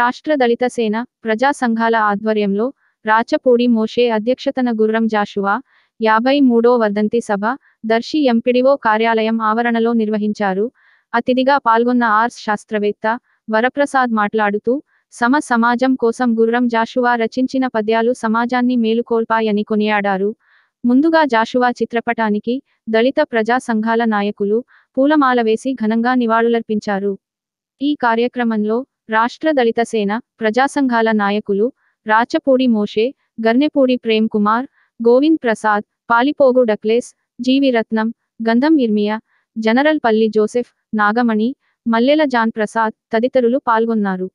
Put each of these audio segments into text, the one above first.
రాష్ట్ర దళిత సేన ప్రజా సంఘాల ఆధ్వర్యంలో రాచపూడి మోషే అధ్యక్షతన గుర్రం జాషువా 53వ వర్ధంతి సభ దర్శి ఎంపీడీఓ కార్యాలయం ఆవరణలో నిర్వహించారు. అతిథిగా పాల్గొన్న ఆర్ట్స్ శాస్త్రవేత్త వరప్రసాద్ మాట్లాడుతూ సమాజం కోసం గుర్రం జాషువా రచించిన పద్యాలు సమాజాన్ని మేలుకొల్పాయని కొనియాడారు. ముందుగా జాషువా చిత్రపటానికి దళిత ప్రజా సంఘాల నాయకులు పూలమాల వేసి ఘనంగా నివాళులర్పించారు. ఈ కార్యక్రమంలో రాష్ట్ర దళిత సేన ప్రజా సంఘాల నాయకులు రాచపూడి మోషే, గర్నెపూడి ప్రేమ్ కుమార్, గోవింద్ ప్రసాద్, పాలిపోగు డక్లేస్, జీవి రత్నం, గంధం ఇర్మియా, జనరల్ పల్లి జోసెఫ్, నాగమణి, మల్లెల జాన్ ప్రసాద్ తదితరులు పాల్గొన్నారు.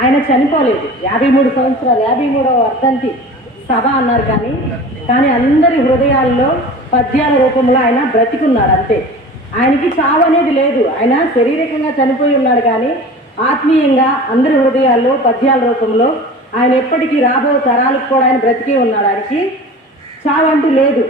ఆయన చనిపోలేదు. 53 సంవత్సరాలు 53వ వర్ధంతి సభ అన్నారు. కానీ అందరి హృదయాల్లో పద్యాల రూపంలో ఆయన బ్రతికున్నాడు. అంతే, ఆయనకి చావు అనేది లేదు. ఆయన శారీరకంగా చనిపోయి ఉన్నాడు, కానీ ఆత్మీయంగా అందరి హృదయాల్లో పద్యాల రూపంలో ఆయన ఎప్పటికీ రాబో తరాలకు కూడా ఆయన బ్రతికే ఉన్నాడు. ఆయనకి చావు అంటూ లేదు.